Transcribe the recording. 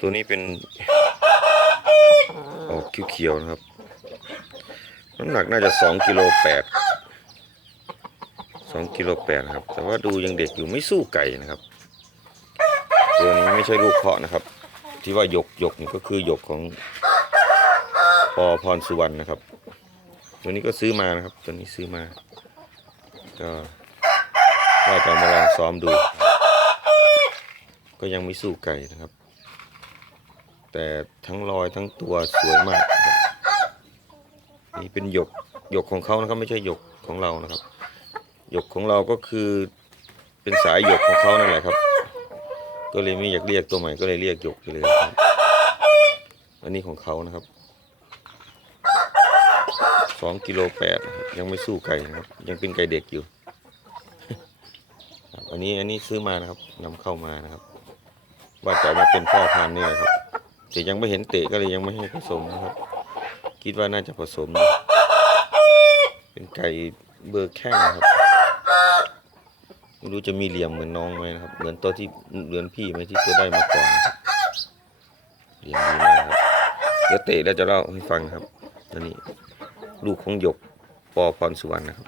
ตัวนี้เป็นออกเขียวๆนะครับ น้ำหนักน่าจะสองกิโลแปดสองกิโลแปดครับ แต่ว่าดูยังเด็กอยู่ไม่สู้ไก่นะครับตัวนี้ไม่ใช่ลูกเพาะนะครับ ที่ว่าหยกหยกนี่ก็คือหยกของปอพรสุวรรณนะครับ ตัวนี้ก็ซื้อมานะครับ ตัวนี้ซื้อมา ก็ว่าจะมาลองซ้อมดู ก็ยังไม่สู้ไก่นะครับ แต่ทั้งรอยทั้งตัวสวยมากนี่เป็นหยกหยกของเขานะครับไม่ใช่หยกของเรานะครับ หยกของเราก็คือเป็นสายหยกของเขานั่นแหละครับ ก็เลยไม่อยากเรียกตัวใหม่ก็เลยเรียกหยกไปเลยครับอันนี้ของเขานะครับสองกิโลแปดยังไม่สู้ไก่นะครับ ยังเป็นไก่เด็กอยู่ อันนี้อันนี้ซื้อมานะครับนำเข้ามานะครับ ว่าจะมาเป็นพ่อพันธุ์นี่แหละครับ แต่ยังไม่เห็นเตะก็เลยยังไม่ให้ผสมนะครับ คิดว่าน่าจะผสม เป็นไก่เบอร์แข้งนะครับไม่รู้จะมีเหลี่ยมเหมือนน้องไหมนะครับ เหมือนตัวที่เหมือนพี่ไหมที่ตัวได้มาก่อนเหลี่ยมดีมากครับเดี๋ยวเตะแล้วจะเล่าให้ฟังครับตัวนี้ ลูกของหยกปอพรสุวรรณนะครับ